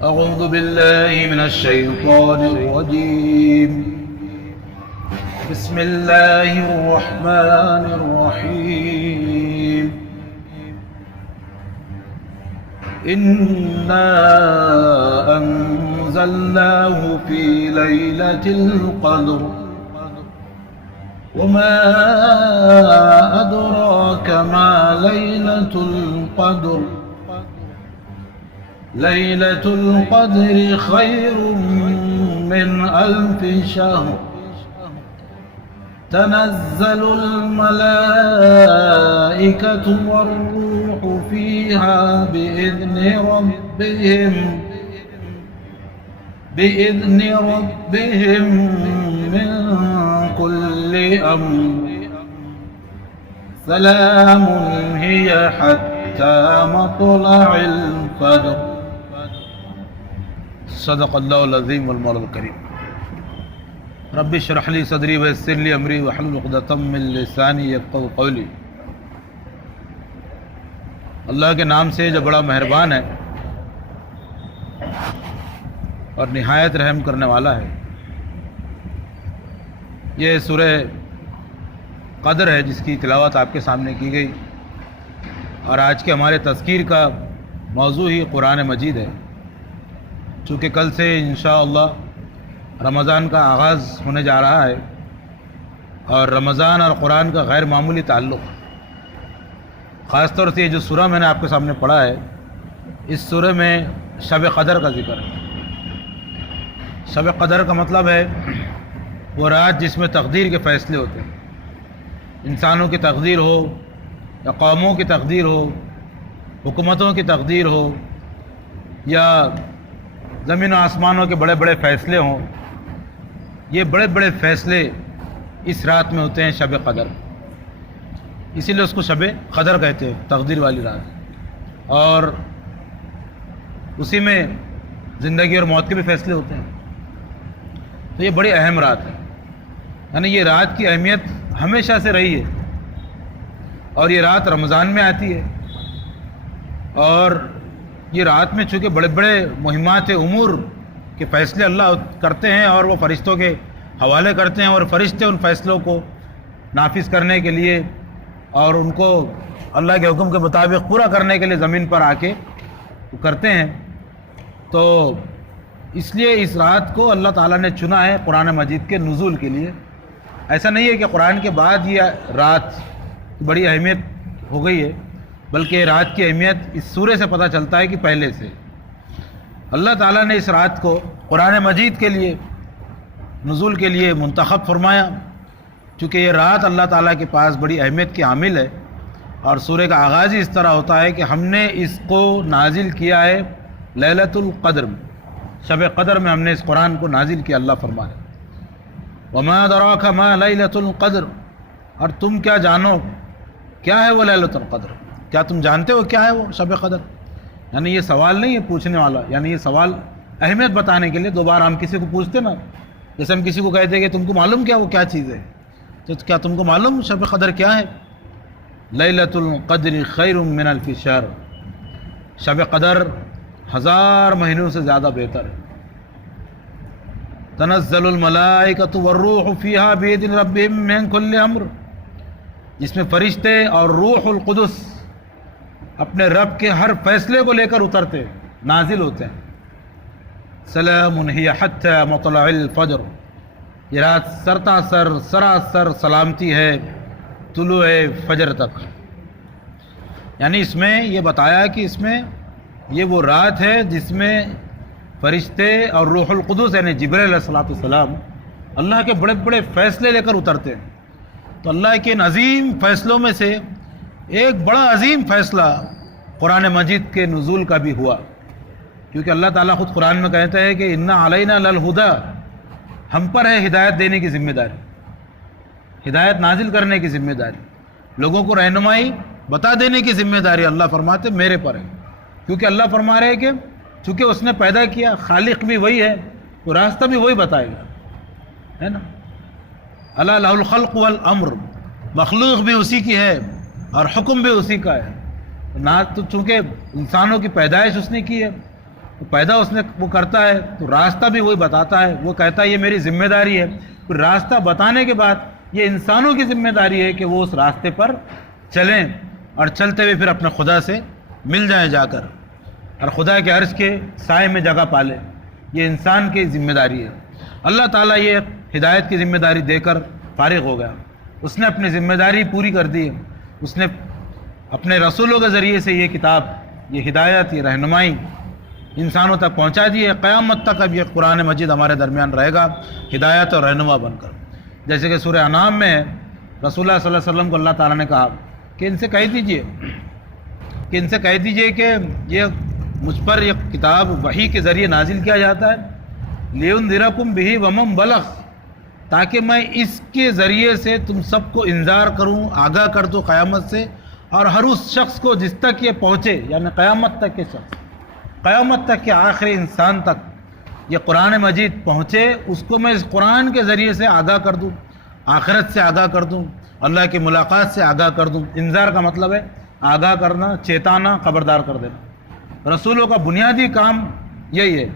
أعوذ بالله من الشيطان الرجيم. بسم الله الرحمن الرحيم. إنا أنزلناه في ليلة القدر وما أدراك ما ليلة القدر. ليلة القدر خير من 1000 شهر. تنزل الملائكة والروح فيها بإذن ربهم من كل أمر. سلام هي حتى مطلع الفجر. صدق اللہ العظیم والمولا الکریم. رب اشرح لی صدری ویسر لی امری واحلل عقدۃ من لسانی یفقہوا قولی. اللہ کے نام سے جو بڑا مہربان ہے اور نہایت رحم کرنے والا ہے. یہ سورہ قدر ہے جس کی تلاوت آپ کے سامنے کی گئی، اور آج کے ہمارے تذکیر کا موضوع ہی قرآن مجید ہے. چونکہ کل سے انشاءاللہ رمضان کا آغاز ہونے جا رہا ہے، اور رمضان اور قرآن کا غیر معمولی تعلق. خاص طور سے یہ جو سورہ میں نے آپ کے سامنے پڑھا ہے، اس سورہ میں شب قدر کا ذکر ہے. شب قدر کا مطلب ہے وہ رات جس میں تقدیر کے فیصلے ہوتے ہیں. انسانوں کی تقدیر ہو یا قوموں کی تقدیر ہو، حکومتوں کی تقدیر ہو، یا زمین و آسمانوں کے بڑے بڑے فیصلے ہوں، یہ بڑے بڑے فیصلے اس رات میں ہوتے ہیں شب قدر. اسی لیے اس کو شب قدر کہتے ہیں، تقدیر والی رات. اور اسی میں زندگی اور موت کے بھی فیصلے ہوتے ہیں. تو یہ بڑی اہم رات ہے. یعنی یہ رات کی اہمیت ہمیشہ سے رہی ہے، اور یہ رات رمضان میں آتی ہے. اور یہ رات میں چونکہ بڑے بڑے مہمات امور کے فیصلے اللہ کرتے ہیں، اور وہ فرشتوں کے حوالے کرتے ہیں، اور فرشتے ان فیصلوں کو نافذ کرنے کے لیے اور ان کو اللہ کے حکم کے مطابق پورا کرنے کے لیے زمین پر آ کے کرتے ہیں. تو اس لیے اس رات کو اللہ تعالیٰ نے چنا ہے قرآن مجید کے نزول کے لیے. ایسا نہیں ہے کہ قرآن کے بعد یہ رات بڑی اہمیت ہو گئی ہے، بلکہ رات کی اہمیت اس سورے سے پتہ چلتا ہے کہ پہلے سے اللہ تعالیٰ نے اس رات کو قرآن مجید کے لیے نزول کے لیے منتخب فرمایا. چونکہ یہ رات اللہ تعالیٰ کے پاس بڑی اہمیت کی حامل ہے، اور سورے کا آغاز ہی اس طرح ہوتا ہے کہ ہم نے اس کو نازل کیا ہے لیلۃ القدر میں. شب قدر میں ہم نے اس قرآن کو نازل کیا. اللہ فرمائے وما ادراک ما لیلۃ القدر. اور تم کیا جانو کیا ہے وہ لیلۃ القدر؟ کیا تم جانتے ہو کیا ہے وہ شب قدر؟ یعنی یہ سوال نہیں ہے پوچھنے والا، یعنی یہ سوال اہمیت بتانے کے لیے. دو بار ہم کسی کو پوچھتے نا، جیسے ہم کسی کو کہتے ہیں کہ تم کو معلوم کیا وہ کیا چیز ہے، تو کیا تم کو معلوم شب قدر کیا ہے؟ لیلۃ القدر خیر من 1000 شہر. شب قدر 1000 مہینوں سے زیادہ بہتر ہے. تنزل الملائکۃ والروح فیہا بإذن ربہم من کل امر. جس میں فرشتے اور روح القدس اپنے رب کے ہر فیصلے کو لے کر اترتے نازل ہوتے ہیں. سلام ہی حتی مطلع الفجر. یہ رات سراسر سلامتی ہے طلوع فجر تک. یعنی اس میں یہ بتایا کہ اس میں یہ وہ رات ہے جس میں فرشتے اور روح القدس یعنی جبرائیل علیہ السلام اللہ کے بڑے بڑے فیصلے لے کر اترتے ہیں. تو اللہ کے ان عظیم فیصلوں میں سے ایک بڑا عظیم فیصلہ قرآن مجید کے نزول کا بھی ہوا. کیونکہ اللہ تعالیٰ خود قرآن میں کہتا ہے کہ انا علینا للہدی، ہم پر ہے ہدایت دینے کی ذمہ داری، ہدایت نازل کرنے کی ذمہ داری، لوگوں کو رہنمائی بتا دینے کی ذمہ داری اللہ فرماتے میرے پر ہے. کیونکہ اللہ فرما رہے کہ چونکہ اس نے پیدا کیا، خالق بھی وہی ہے، تو راستہ بھی وہی بتائے گا، ہے نا. الا لہ الخلق والامر، مخلوق بھی اسی کی ہے اور حکم بھی اسی کا ہے. نہ تو چونکہ انسانوں کی پیدائش اس نے کی ہے، پیدا اس نے وہ کرتا ہے تو راستہ بھی وہی بتاتا ہے، وہ کہتا ہے یہ میری ذمہ داری ہے، پھر راستہ بتانے کے بعد یہ انسانوں کی ذمہ داری ہے کہ وہ اس راستے پر چلیں اور چلتے ہوئے پھر اپنے خدا سے مل جائیں جا کر، اور خدا کے عرش کے سائے میں جگہ پالے۔ یہ انسان کی ذمہ داری ہے۔ اللہ تعالیٰ یہ ہدایت کی ذمہ داری دے کر فارغ ہو گیا، اس نے اپنی ذمہ داری پوری کر دی ہے، اس نے اپنے رسولوں کے ذریعے سے یہ کتاب، یہ ہدایت، یہ رہنمائی انسانوں تک پہنچا دی ہے۔ قیامت تک اب یہ قرآن مجید ہمارے درمیان رہے گا ہدایت اور رہنما بن کر۔ جیسے کہ سورہ انعام میں رسول اللہ صلی اللہ علیہ وسلم کو اللہ تعالیٰ نے کہا کہ ان سے کہہ دیجئے کہ یہ مجھ پر یہ کتاب وحی کے ذریعے نازل کیا جاتا ہے، لِيُنذِرَكُمْ بِهِ وَمَنْ بَلَغَ، تاکہ میں اس کے ذریعے سے تم سب کو انذار کروں، آگاہ کر دوں قیامت سے، اور ہر اس شخص کو جس تک یہ پہنچے، یعنی قیامت تک کے شخص، قیامت تک کے آخری انسان تک یہ قرآن مجید پہنچے، اس کو میں اس قرآن کے ذریعے سے آگاہ کر دوں، آخرت سے آگاہ کر دوں، اللہ کی ملاقات سے آگاہ کر دوں۔ انذار کا مطلب ہے آگاہ کرنا، چیتانا، خبردار کر دینا۔ رسولوں کا بنیادی کام یہی ہے۔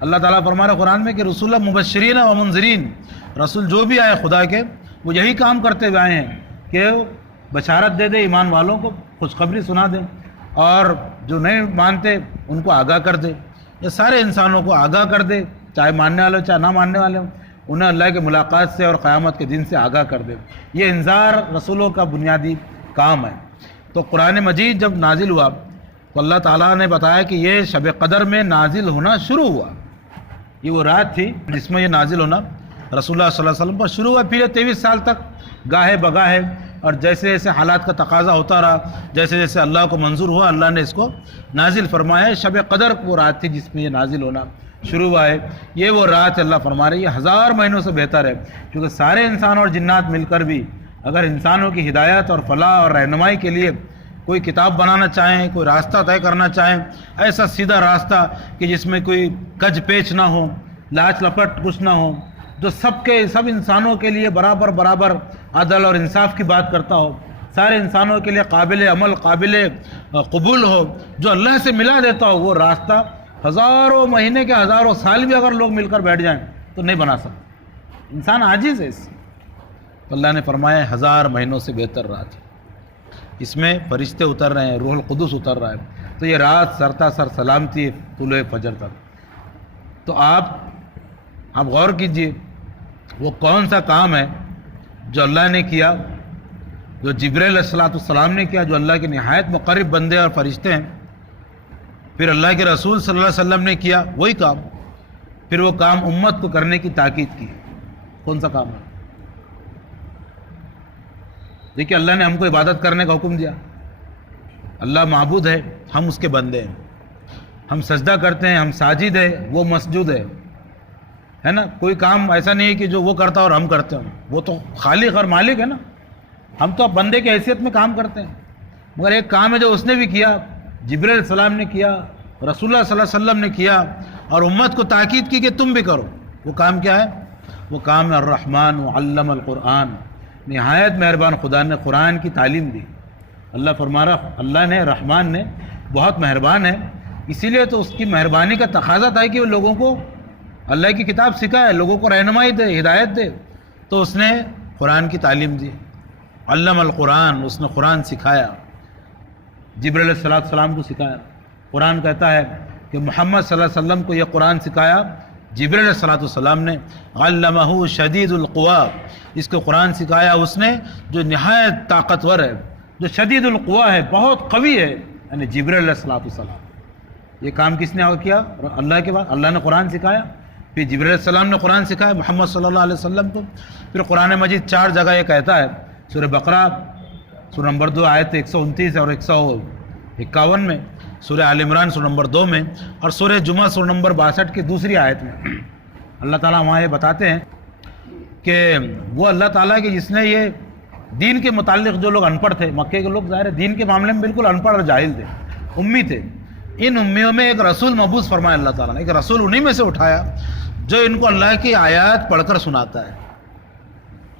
اللہ تعالیٰ فرما رہا قرآن میں کہ رسول مبشرین و منذرین، رسول جو بھی آئے خدا کے وہ یہی کام کرتے ہوئے آئے ہیں کہ بشارت دے دے ایمان والوں کو، خوشخبری سنا دیں، اور جو نہیں مانتے ان کو آگاہ کر دے۔ یہ سارے انسانوں کو آگاہ کر دے، چاہے ماننے والے ہوں چاہے نہ ماننے والے ہوں، انہیں اللہ کے ملاقات سے اور قیامت کے دن سے آگاہ کر دے۔ یہ انذار رسولوں کا بنیادی کام ہے۔ تو قرآن مجید جب نازل ہوا تو اللہ تعالیٰ نے بتایا کہ یہ شب قدر میں نازل ہونا شروع ہوا۔ یہ وہ رات تھی جس میں یہ نازل ہونا رسول اللہ صلی اللہ علیہ وسلم پر شروع ہوا، پھر یہ 23 سال تک گاہے بگاہے، اور جیسے جیسے حالات کا تقاضا ہوتا رہا، جیسے جیسے اللہ کو منظور ہوا، اللہ نے اس کو نازل فرمایا ہے۔ شب قدر وہ رات تھی جس میں یہ نازل ہونا شروع ہوا ہے۔ یہ وہ رات اللہ فرما رہے یہ 1000 مہینوں سے بہتر ہے، کیونکہ سارے انسان اور جنات مل کر بھی اگر انسانوں کی ہدایت اور فلاح اور رہنمائی کے لیے کوئی کتاب بنانا چاہیں، کوئی راستہ طے کرنا چاہیں، ایسا سیدھا راستہ کہ جس میں کوئی کج پیچ نہ ہو، لاچ لپٹ کچھ نہ ہو، جو سب انسانوں کے لیے برابر عدل اور انصاف کی بات کرتا ہو، سارے انسانوں کے لیے قابل عمل، قابل قبول ہو، جو اللہ سے ملا دیتا ہو، وہ راستہ 1000 مہینے کے 1000 سال بھی اگر لوگ مل کر بیٹھ جائیں تو نہیں بنا سکتے۔ انسان عاجز ہے اس سے۔ تو اللہ نے فرمایا 1000 مہینوں سے بہتر رات ہے، اس میں فرشتے اتر رہے ہیں، روح القدس اتر رہا ہے۔ تو یہ رات سرتا سر سلامتی ہے طلوع فجر تک۔ تو آپ غور کیجئے وہ کون سا کام ہے جو اللہ نے کیا، جو جبرائیل علیہ السلام نے کیا، جو اللہ کے نہایت مقرب بندے اور فرشتے ہیں، پھر اللہ کے رسول صلی اللہ علیہ وسلم نے کیا وہی کام، پھر وہ کام امت کو کرنے کی تاکید کی۔ کون سا کام ہے؟ دیکھیے اللہ نے ہم کو عبادت کرنے کا حکم دیا، اللہ معبود ہے، ہم اس کے بندے ہیں، ہم سجدہ کرتے ہیں، ہم ساجد ہیں، وہ مسجود ہے نا۔ کوئی کام ایسا نہیں ہے کہ جو وہ کرتا اور ہم کرتے ہیں، وہ تو خالق اور مالک ہے نا، ہم تو اب بندے کی حیثیت میں کام کرتے ہیں۔ مگر ایک کام ہے جو اس نے بھی کیا، جبرائیل علیہ السلام نے کیا، رسول اللہ صلی اللہ علیہ وسلم نے کیا، اور امت کو تاکید کی کہ تم بھی کرو۔ وہ کام کیا ہے؟ وہ کام ہے الرحمن علم القرآن، نہایت مہربان خدا نے قرآن کی تعلیم دی۔ اللہ فرما رہا اللہ نے، رحمان نے بہت مہربان ہے، اسی لیے تو اس کی مہربانی کا تقاضا تھا کہ وہ لوگوں کو اللہ کی کتاب سکھائے، لوگوں کو رہنمائی دے، ہدایت دے، تو اس نے قرآن کی تعلیم دی۔ علم القرآن، اس نے قرآن سکھایا، جبرائیل علیہ السلام کو سکھایا۔ قرآن کہتا ہے کہ محمد صلی اللہ علیہ وسلم کو یہ قرآن سکھایا جبرائیل علیہ السلام نے، علمہ شدید القوا، اس کو قرآن سکھایا اس نے جو نہایت طاقتور ہے، جو شدید القوا ہے، بہت قوی ہے، یعنی جبرائیل علیہ السلام۔ یہ کام کس نے کیا؟ اللہ کے بعد اللہ نے قرآن سکھایا، پھر جبرائیل علیہ السلام نے قرآن سکھایا محمد صلی اللہ علیہ وسلم کو۔ پھر قرآن مجید 4 جگہ یہ کہتا ہے، سورہ بقرہ سورہ نمبر 2 آیت 129 اور 151 میں، سورہ آل عمران سورہ نمبر 2 میں، اور سورہ جمعہ سورہ نمبر 62 کی دوسری آیت میں اللہ تعالیٰ وہاں یہ بتاتے ہیں کہ وہ اللہ تعالیٰ کہ جس نے یہ دین کے متعلق، جو لوگ ان پڑھ تھے، مکے کے لوگ ظاہر ہے دین کے معاملے میں بالکل ان پڑھ اور جاہل تھے، امی تھے، ان امیوں میں ایک رسول مبعوث فرمایا اللہ تعالیٰ نے، ایک رسول انہی میں سے اٹھایا جو ان کو اللہ کی آیات پڑھ کر سناتا ہے،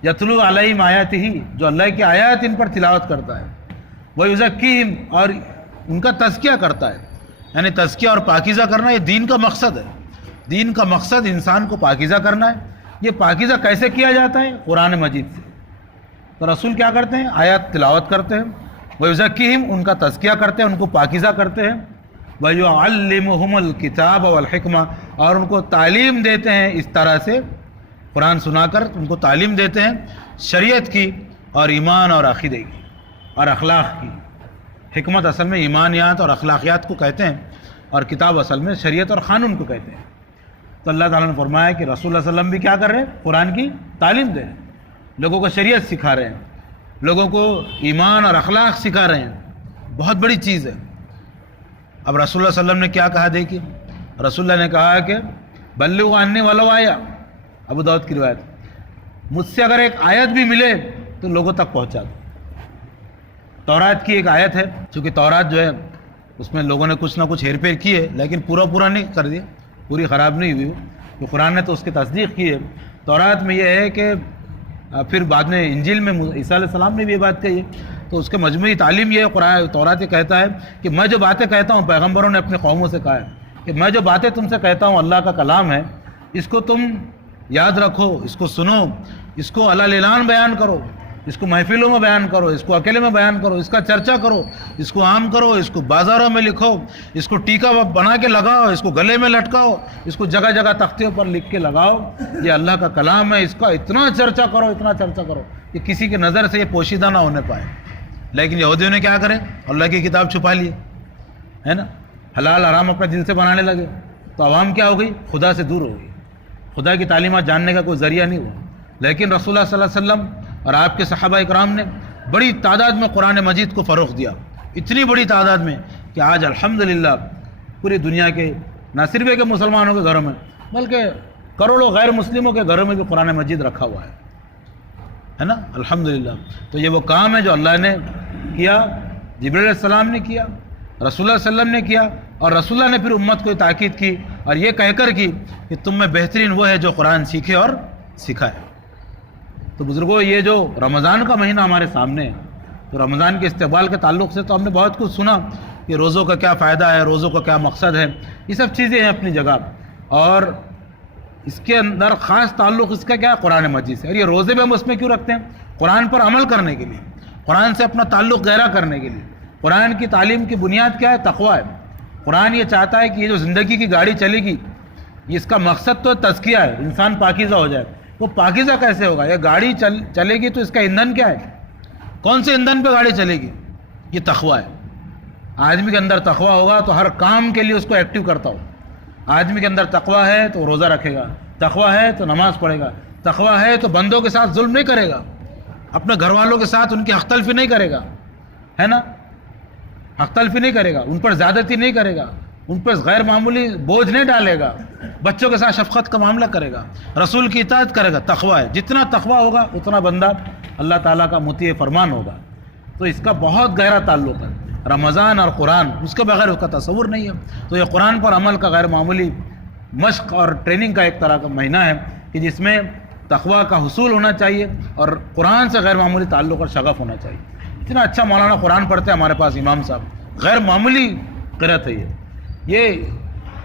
یتلو علیہم آیاتہ، جو اللہ کی آیات ان پر تلاوت کرتا ہے، ویزکیہم، اور ان کا تزکیہ کرتا ہے، یعنی تزکیہ اور پاکیزہ کرنا یہ دین کا مقصد ہے. دین کا مقصد انسان کو پاکیزہ کرنا ہے. یہ پاکیزہ کیسے کیا جاتا ہے؟ قرآن مجید سے. تو رسول کیا کرتے ہیں؟ آیات تلاوت کرتے ہیں. وَيُزَكِّيهِمْ ان کا تزکیہ کرتے ہیں، ان کو پاکیزہ کرتے ہیں. وَيُعَلِّمُهُمُ الْكِتَابَ وَالْحِكْمَةَ اور ان کو تعلیم دیتے ہیں اس طرح سے قرآن سنا کر ان کو تعلیم دیتے ہیں شریعت کی اور ایمان اور عقیدے کی اور اخلاق کی. حکمت اصل میں ایمانیات اور اخلاقیات کو کہتے ہیں اور کتاب اصل میں شریعت اور قانون کو کہتے ہیں. تو اللہ تعالیٰ نے فرمایا کہ رسول اللہ صلی اللہ علیہ وسلم بھی کیا کر رہے ہیں؟ قرآن کی تعلیم دے رہے ہیں، لوگوں کو شریعت سکھا رہے ہیں، لوگوں کو ایمان اور اخلاق سکھا رہے ہیں. بہت بڑی چیز ہے. اب رسول اللہ صلی اللہ علیہ وسلم نے کیا کہا؟ دیکھیے رسول اللہ نے کہا کہ بلغوا عنی ولو آیا، ابو داؤد کی روایت، مجھ سے اگر ایک آیت بھی ملے تو لوگوں تک پہنچا دو. تورات کی ایک آیت ہے، چونکہ تورات جو ہے اس میں لوگوں نے کچھ نہ کچھ ہیر پھیر کی ہے لیکن پورا نہیں کر دیا، پوری خراب نہیں ہوئی. تو قرآن نے تو اس کی تصدیق کی ہے. تورات میں یہ ہے کہ پھر بعد میں انجیل میں عیسیٰ علیہ السلام نے بھی یہ بات کہی ہے. تو اس کے مجموعی تعلیم یہ ہے، قرآن تورات یہ کہتا ہے کہ میں جو باتیں کہتا ہوں، پیغمبروں نے اپنی قوموں سے کہا ہے کہ میں جو باتیں تم سے کہتا ہوں اللہ کا کلام ہے، اس کو تم یاد رکھو، اس کو سنو، اس کو علی الاعلان بیان کرو، اس کو محفلوں میں بیان کرو، اس کو اکیلے میں بیان کرو، اس کا چرچا کرو، اس کو عام کرو، اس کو بازاروں میں لکھو، اس کو ٹیکا بنا کے لگاؤ، اس کو گلے میں لٹکاؤ، اس کو جگہ جگہ تختیوں پر لکھ کے لگاؤ. یہ اللہ کا کلام ہے، اس کا اتنا چرچا کرو، اتنا چرچا کرو کہ کسی کی نظر سے یہ پوشیدہ نہ ہونے پائے. لیکن یہودیوں نے کیا کرے؟ اللہ کی کتاب چھپا لی ہے نا، حلال حرام اپنے دل سے بنانے لگے. تو عوام کیا ہو گئی؟ خدا سے دور ہو گئی، خدا کی تعلیمات جاننے کا کوئی ذریعہ نہیں ہوا. لیکن رسول اللہ صلی اللہ علیہ وسلم اور آپ کے صحابہ اکرام نے بڑی تعداد میں قرآن مجید کو فروغ دیا، اتنی بڑی تعداد میں کہ آج الحمدللہ پوری دنیا کے نہ صرف کہ مسلمانوں کے گھروں میں بلکہ کروڑوں غیر مسلموں کے گھروں میں بھی قرآن مجید رکھا ہوا ہے نا، الحمدللہ. تو یہ وہ کام ہے جو اللہ نے کیا، جبریل علیہ السلام نے کیا، رسول اللہ صلی اللہ علیہ وسلم نے کیا، اور رسول اللہ نے پھر امت کو تاکید کی اور یہ کہہ کر کی کہ تم میں بہترین وہ ہے جو قرآن سیکھے اور سکھائے. تو بزرگوں، یہ جو رمضان کا مہینہ ہمارے سامنے ہے، تو رمضان کے استقبال کے تعلق سے تو ہم نے بہت کچھ سنا کہ روزوں کا کیا فائدہ ہے، روزوں کا کیا مقصد ہے. یہ سب چیزیں ہیں اپنی جگہ، اور اس کے اندر خاص تعلق اس کا کیا ہے؟ قرآن مجید سے. اور یہ روزے بھی ہم اس میں کیوں رکھتے ہیں؟ قرآن پر عمل کرنے کے لیے، قرآن سے اپنا تعلق گہرا کرنے کے لیے. قرآن کی تعلیم کی بنیاد کیا ہے؟ تقویٰ ہے. قرآن یہ چاہتا ہے کہ یہ جو زندگی کی گاڑی چلے گی، اس کا مقصد تو تزکیہ ہے، انسان پاکیزہ ہو جائے. وہ پاکیزہ کیسے ہوگا؟ یہ گاڑی چلے گی تو اس کا ایندھن کیا ہے؟ کون سے ایندھن پہ گاڑی چلے گی؟ یہ تقویٰ ہے. آدمی کے اندر تقویٰ ہوگا تو ہر کام کے لیے اس کو ایکٹیو کرتا ہو. آدمی کے اندر تقویٰ ہے تو روزہ رکھے گا، تقویٰ ہے تو نماز پڑھے گا، تقویٰ ہے تو بندوں کے ساتھ ظلم نہیں کرے گا، اپنے گھر والوں کے ساتھ ان کی حق تلفی نہیں کرے گا، ہے نا، حق تلفی نہیں کرے گا، ان پر زیادتی نہیں کرے گا، ان پر غیر معمولی بوجھ نہیں ڈالے گا، بچوں کے ساتھ شفقت کا معاملہ کرے گا، رسول کی اطاعت کرے گا. تقویٰ ہے. جتنا تقویٰ ہوگا اتنا بندہ اللہ تعالیٰ کا مطیع فرمان ہوگا. تو اس کا بہت گہرا تعلق ہے. رمضان اور قرآن، اس کے بغیر اس کا تصور نہیں ہے. تو یہ قرآن پر عمل کا غیر معمولی مشق اور ٹریننگ کا ایک طرح کا مہینہ ہے کہ جس میں تقویٰ کا حصول ہونا چاہیے اور قرآن سے غیر معمولی تعلق اور شغف ہونا چاہیے. اتنا اچھا مولانا قرآن پڑھتے ہیں ہمارے پاس امام صاحب، غیر معمولی قرأت ہے. یہ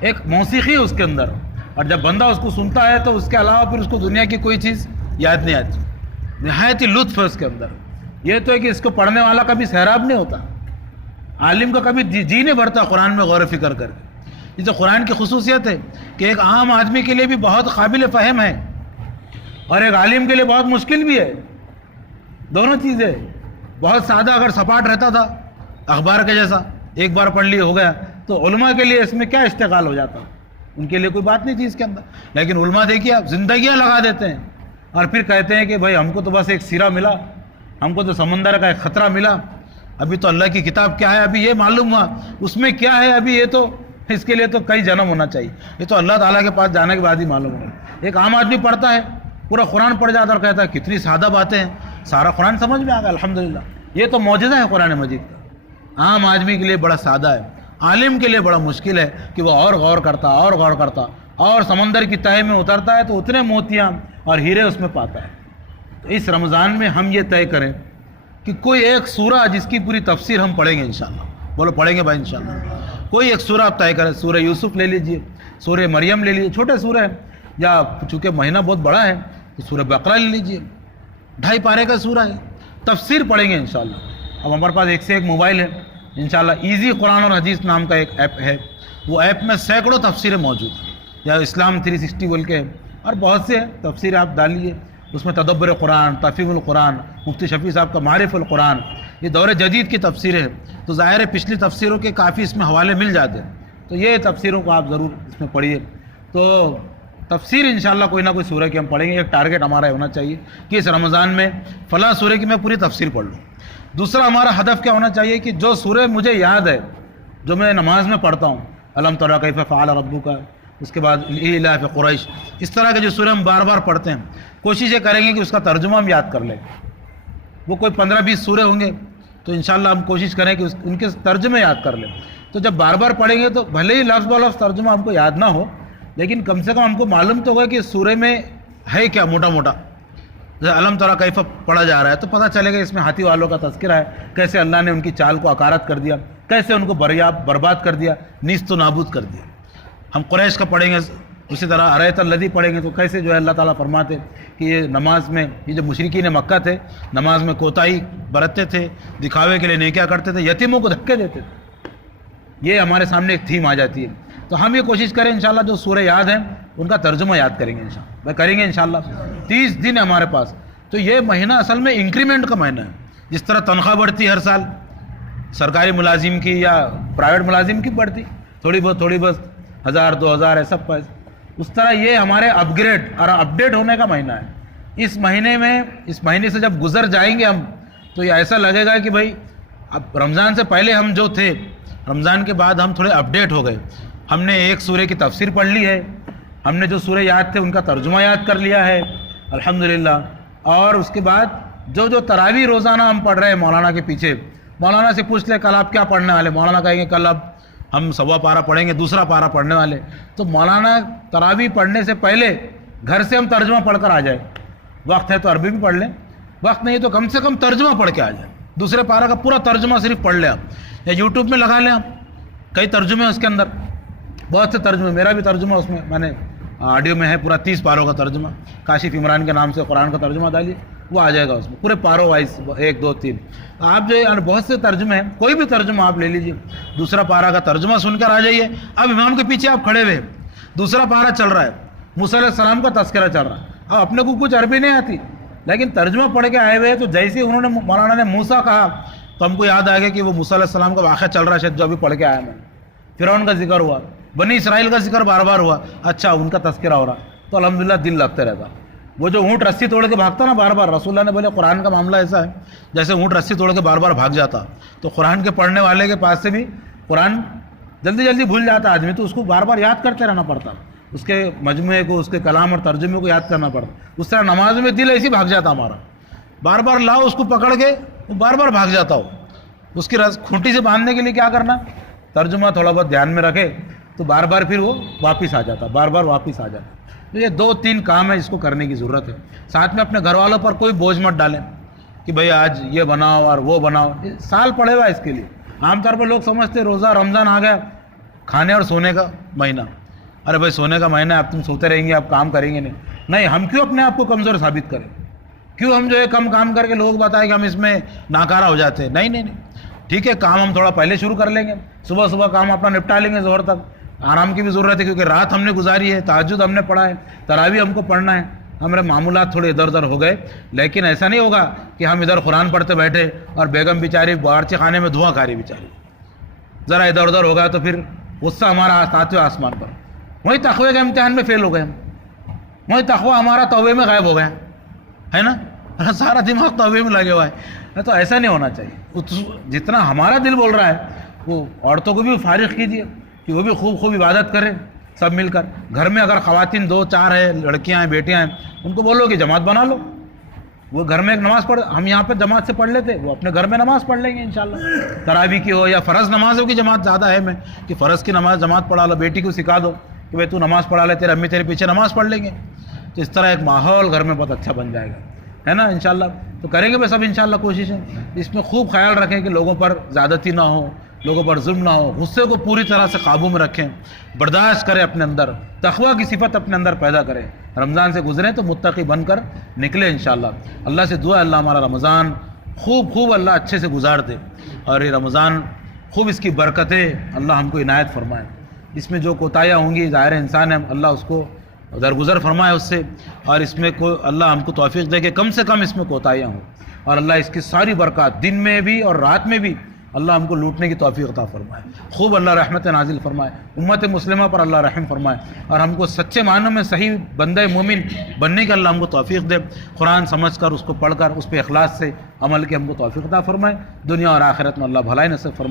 ایک موسیقی ہے اس کے اندر، اور جب بندہ اس کو سنتا ہے تو اس کے علاوہ پھر اس کو دنیا کی کوئی چیز یاد نہیں آتی. نہایت ہی لطف ہے اس کے اندر. یہ تو ہے کہ اس کو پڑھنے والا کبھی سیراب نہیں ہوتا، عالم کا کبھی جی نہیں بھرتا قرآن میں غور و فکر کر کے. یہ تو قرآن کی خصوصیت ہے کہ ایک عام آدمی کے لیے بھی بہت قابل فہم ہے اور ایک عالم کے لیے بہت مشکل بھی ہے. دونوں چیزیں. بہت سادہ اگر سپاٹ رہتا تھا اخبار کے جیسا، ایک بار پڑھ لیے ہو گیا، تو علماء کے لیے اس میں کیا اشتغال ہو جاتا، ان کے لیے کوئی بات نہیں تھی اس کے اندر. لیکن علماء دیکھیے آپ زندگیاں لگا دیتے ہیں اور پھر کہتے ہیں کہ بھائی ہم کو تو بس ایک سیرا ملا، ہم کو تو سمندر کا ایک خطرہ ملا، ابھی تو اللہ کی کتاب کیا ہے ابھی یہ معلوم ہوا، اس میں کیا ہے ابھی یہ تو اس کے لیے تو کئی جنم ہونا چاہیے، یہ تو اللہ تعالیٰ کے پاس جانے کے بعد ہی معلوم ہوا. ایک عام آدمی پڑھتا ہے پورا قرآن پڑھ جاتا اور کہتا ہے کتنی سادہ باتیں ہیں، سارا قرآن سمجھ میں آ گیا الحمدللہ. یہ تو معجزہ ہے قرآن مجید کا. عام آدمی کے لیے بڑا سادہ ہے، عالم کے لیے بڑا مشکل ہے کہ وہ اور غور کرتا اور سمندر کی تہہ میں اترتا ہے تو اتنے موتیاں اور ہیرے اس میں پاتا ہے. تو اس رمضان میں ہم یہ طے کریں کہ کوئی ایک سورہ جس کی پوری تفسیر ہم پڑھیں گے انشاءاللہ. بولو پڑھیں گے بھائی انشاءاللہ. کوئی ایک سورہ آپ طے کریں، سورہ یوسف لے لیجئے، سورہ مریم لے لیجئے، چھوٹے سورہ ہیں، یا چونکہ مہینہ بہت بڑا ہے تو سورہ بقرہ لے لیجئے، 2.5 پارے کا سورہ ہے، تفسیر پڑھیں گے انشاءاللہ۔ اب ہمارے پاس ایک سے ایک موبائل ہے انشاءاللہ، ایزی قرآن اور حدیث نام کا ایک ایپ ہے، وہ ایپ میں سینکڑوں تفسیریں موجود ہیں، یا اسلام 360 بول کے ہے، اور بہت سے تفسیر آپ ڈالیے، اس میں تدبر قرآن، تفہیم القرآن، مفتی شفیع صاحب کا معرف القرآن، یہ دور جدید کی تفسیریں ہیں، تو ظاہر ہے پچھلی تفسیروں کے کافی اس میں حوالے مل جاتے ہیں، تو یہ تفسیروں کو آپ ضرور اس میں پڑھیے۔ تو تفسیر انشاءاللہ کوئی نہ کوئی سورہ کی ہم پڑھیں گے، ایک ٹارگٹ ہمارا ہونا چاہیے کہ اس رمضان میں فلاں سورہ کی میں پوری تفسیر پڑھ لوں۔ دوسرا ہمارا ہدف کیا ہونا چاہیے کہ جو سورہ مجھے یاد ہے، جو میں نماز میں پڑھتا ہوں، الم تری کیف فعل ربک، اس کے بعد لإیلاف قریش، اس طرح کے جو سورہ ہم بار بار پڑھتے ہیں، کوشش یہ کریں گے کہ اس کا ترجمہ ہم یاد کر لیں۔ وہ کوئی 15-20 سورے ہوں گے تو انشاءاللہ ہم کوشش کریں کہ ان کے ترجمے یاد کر لیں۔ تو جب بار بار پڑھیں گے تو بھلے ہی لفظ بلفظ ترجمہ ہم کو یاد نہ ہو، لیکن کم سے کم ہم کو معلوم تو ہوگا کہ اس سورے میں ہے کیا موٹا موٹا۔ جیسے الم تری کیف پڑھا جا رہا ہے تو پتہ چلے گا اس میں ہاتھی والوں کا تذکرہ ہے، کیسے اللہ نے ان کی چال کو اکارت کر دیا، کیسے ان کو برباد کر دیا، نیست و نابود کر دیا۔ ہم قریش کا پڑھیں گے، اسی طرح ارایت الذی پڑھیں گے تو کیسے جو ہے اللہ تعالیٰ فرماتے کہ یہ نماز میں، یہ جو مشرکین مکہ تھے نماز میں کوتاہی برتتے تھے، دکھاوے کے لیے نیکیاں کرتے تھے، یتیموں کو دھکے دیتے تھے، یہ ہمارے سامنے ایک تھیم آ جاتی ہے۔ تو ہم یہ کوشش کریں انشاءاللہ جو سورہ یاد ہیں ان کا ترجمہ یاد کریں گے انشاءاللہ، کریں گے انشاءاللہ۔ 30 دن ہے ہمارے پاس، تو یہ مہینہ اصل میں انکریمنٹ کا مہینہ ہے۔ جس طرح تنخواہ بڑھتی ہر سال سرکاری ملازم کی یا پرائیویٹ ملازم کی بڑھتی، تھوڑی بہت 1000 2000 ایسا پیسہ، اس طرح یہ ہمارے اپ گریڈ اور اپڈیٹ ہونے کا مہینہ ہے۔ اس مہینے سے جب گزر جائیں گے ہم تو یہ ایسا لگے گا کہ بھائی اب رمضان سے پہلے ہم جو تھے، رمضان کے بعد ہم تھوڑے اپڈیٹ ہو گئے، ہم نے ایک سورہ کی تفسیر پڑھ لی ہے، ہم نے جو سورہ یاد تھے ان کا ترجمہ یاد کر لیا ہے الحمدللہ، اور اس کے بعد جو تراویح روزانہ ہم پڑھ رہے ہیں مولانا کے پیچھے، مولانا سے پوچھ لے کل آپ کیا پڑھنے والے، مولانا کہیں گے کل اب ہم 1.25 پارہ پڑھیں گے، دوسرا پارہ پڑھنے والے، تو مولانا تراویح پڑھنے سے پہلے گھر سے ہم ترجمہ پڑھ کر آ جائیں، وقت ہے تو عربی بھی پڑھ لیں، وقت نہیں تو کم سے کم ترجمہ پڑھ کے آ جائیں، دوسرے پارہ کا پورا ترجمہ صرف پڑھ لیں آپ، یا یوٹیوب میں لگا لیں آپ، کئی ترجمے ہیں اس کے اندر، بہت سے ترجمے، میرا بھی ترجمہ اس میں نے آڈیو میں ہے، پورا 30 پاروں کا ترجمہ، کاشف عمران کے نام سے قرآن کا ترجمہ ڈالیے، وہ آ جائے گا اس میں پورے پاروں وائز 1 2 3۔ آپ جو بہت سے ترجمے ہیں، کوئی بھی ترجمہ آپ لے لیجئے، دوسرا پارہ کا ترجمہ سن کر آ جائیے، اب امام کے پیچھے آپ کھڑے ہوئے، دوسرا پارہ چل رہا ہے، موسیٰ علیہ السلام کا تذکرہ چل رہا ہے، اب اپنے کو کچھ عربی نہیں آتی لیکن ترجمہ پڑھ کے آئے ہوئے، تو جیسے ہی انہوں نے مولانا نے موسیٰ کہا تو ہم کو یاد آ گیا کہ وہ موسیٰ علیہ السلام کا واقعہ چل رہا ہے شاید جو ابھی پڑھ کے آیا میں، فرعون کا ذکر ہوا، بنی اسرائیل کا ذکر بار بار ہوا، اچھا ان کا تذکرہ ہو رہا، تو الحمدللہ دل لگتے رہتا۔ وہ جو اونٹ رسی توڑ کے بھاگتا نا بار بار، رسول اللہ نے بولے قرآن کا معاملہ ایسا ہے جیسے اونٹ رسی توڑ کے بار بار بھاگ جاتا، تو قرآن کے پڑھنے والے کے پاس سے بھی قرآن جلدی بھول جاتا آدمی، تو اس کو بار بار یاد کرتے رہنا پڑتا، اس کے مجموعے کو، اس کے کلام اور ترجمے کو یاد کرنا پڑتا۔ اس طرح نماز میں دل ایسے بھاگ جاتا ہمارا، بار بار لاؤ اس کو پکڑ کے، وہ بار بار بھاگ جاتا ہو، اس کی کھونٹی سے باندھنے کے لیے کیا کرنا، ترجمہ تھوڑا بہت دھیان میں رکھے تو بار بار پھر وہ واپس آ جاتا، بار بار واپس آ جاتا۔ تو یہ 2-3 کام ہے اس کو کرنے کی ضرورت ہے۔ ساتھ میں اپنے گھر والوں پر کوئی بوجھ مت ڈالیں کہ بھئی آج یہ بناؤ اور وہ بناؤ، سال پڑے ہوا ہے اس کے لیے۔ عام طور پر لوگ سمجھتے روزہ رمضان آ گیا کھانے اور سونے کا مہینہ، ارے بھائی سونے کا مہینہ ہے، اب تم سوتے رہیں گے، اب کام کریں گے نہیں، ہم کیوں اپنے آپ کو کمزور ثابت کریں، کیوں ہم جو ہے کم کام کر کے لوگ بتائیں کہ ہم اس میں ناکارہ ہو جاتے ہیں، نہیں، ٹھیک ہے کام ہم تھوڑا پہلے شروع کر لیں گے، صبح کام اپنا نپٹا لیں گے، ظہر تک آرام کی بھی ضرورت ہے کیونکہ رات ہم نے گزاری ہے، تہجد ہم نے پڑھا ہے، تراویح ہم کو پڑھنا ہے، ہمارے معمولات تھوڑے ادھر ادھر ہو گئے، لیکن ایسا نہیں ہوگا کہ ہم ادھر قرآن پڑھتے بیٹھے اور بیگم بیچاری باورچی خانے میں دھواں کاری بیچاری، ذرا ادھر ادھر ہو گیا تو پھر غصہ ہمارا ساتویں آسمان پر، وہی تقوی کے امتحان میں فیل ہو گئے ہم، وہی تقوی ہمارا توبے میں غائب ہو گیا ہے نا، سارا دماغ توبے میں لگے ہوا ہے، تو ایسا نہیں ہونا چاہیے۔ جتنا ہمارا دل بول رہا ہے وہ عورتوں کو بھی فارغ کیجیے کہ وہ بھی خوب عبادت کریں سب مل کر، گھر میں اگر خواتین 2-4 ہیں، لڑکیاں ہیں، بیٹیاں ہیں، ان کو بولو کہ جماعت بنا لو، وہ گھر میں ایک نماز پڑھ، ہم یہاں پہ جماعت سے پڑھ لیتے، وہ اپنے گھر میں نماز پڑھ لیں گے انشاءاللہ، تراویح کی ہو یا فرض نمازوں کی جماعت زیادہ ہے میں کہ فرض کی نماز جماعت پڑھا لو، بیٹی کو سکھا دو کہ بھائی تو نماز پڑھا لے، تیرے امی تیرے پیچھے نماز پڑھ لیں گے، تو اس طرح ایک ماحول گھر میں بہت اچھا بن جائے گا، ہے نا انشاءاللہ۔ تو کریں گے بھائی سب انشاءاللہ کوششیں، اس میں خوب خیال رکھیں کہ لوگوں پر زیادتی نہ ہو، لوگوں پر ظلم نہ ہو، غصے کو پوری طرح سے قابو میں رکھیں، برداشت کریں اپنے اندر، تقویٰ کی صفت اپنے اندر پیدا کریں، رمضان سے گزریں تو متقی بن کر نکلیں انشاءاللہ۔ اللہ سے دعا ہے اللہ ہمارا رمضان خوب اللہ اچھے سے گزار دے، اور یہ رمضان خوب اس کی برکتیں اللہ ہم کو عنایت فرمائے۔ اس میں جو کوتاہیاں ہوں گی، ظاہر انسان ہے، اللہ اس کو درگزر فرمائے اس سے، اور اس میں اللہ ہم کو توفیق دے کہ کم سے کم اس میں کوتاہیاں ہوں، اور اللہ اس کی ساری برکات دن میں بھی اور رات میں بھی اللہ ہم کو لوٹنے کی توفیق عطا فرمائے، خوب اللہ رحمت نازل فرمائے، امت مسلمہ پر اللہ رحم فرمائے، اور ہم کو سچے معنوں میں صحیح بندہ مومن بننے کا اللہ ہم کو توفیق دے، قرآن سمجھ کر اس کو پڑھ کر اس پہ اخلاص سے عمل کے ہم کو توفیق عطا فرمائے، دنیا اور آخرت میں اللہ بھلائی نصیب فرمائے۔